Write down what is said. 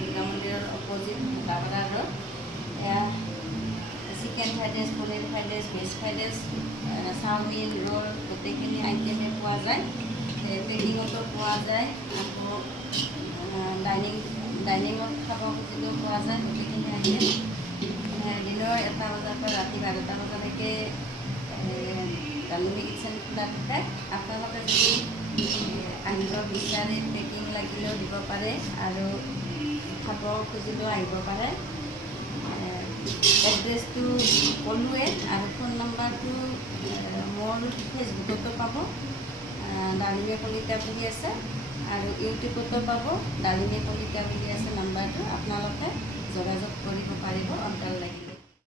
দুৰ্গা মন্দিৰৰ অপজিট লাভৰা ৰোড। এয়া chicken fried rice, paneer fried rice, veg fried rice, chowmein, roll গোটেইখিনি আইটেমে পোৱা যায়। পেকিঙতো পোৱা যায়, আকৌ ডাইনিঙত খাব খুজিলেও পোৱা যায় গোটেইখিনি আইটেম। দিনৰ 1টা বজাৰ পৰা ৰাতি 12টা বজালৈকে ডালিমী কিটচেন খোলা থাকে। আপোনালোকে যদি আহিব বিচাৰে পেকিং লাগিলেও দিব পাৰে আৰু খাব খুজিলেও আহিব পাৰে। এড্ৰেছটো ক'লোৱে আৰু ফোন নম্বৰটো মোৰ ফেচবুকতো পাব, ডালিমী কলিতা বুলি আছে, আৰু ইউটিউবতো পাব, ডালিমী কলিতা বুলি আছে নাম্বাৰ।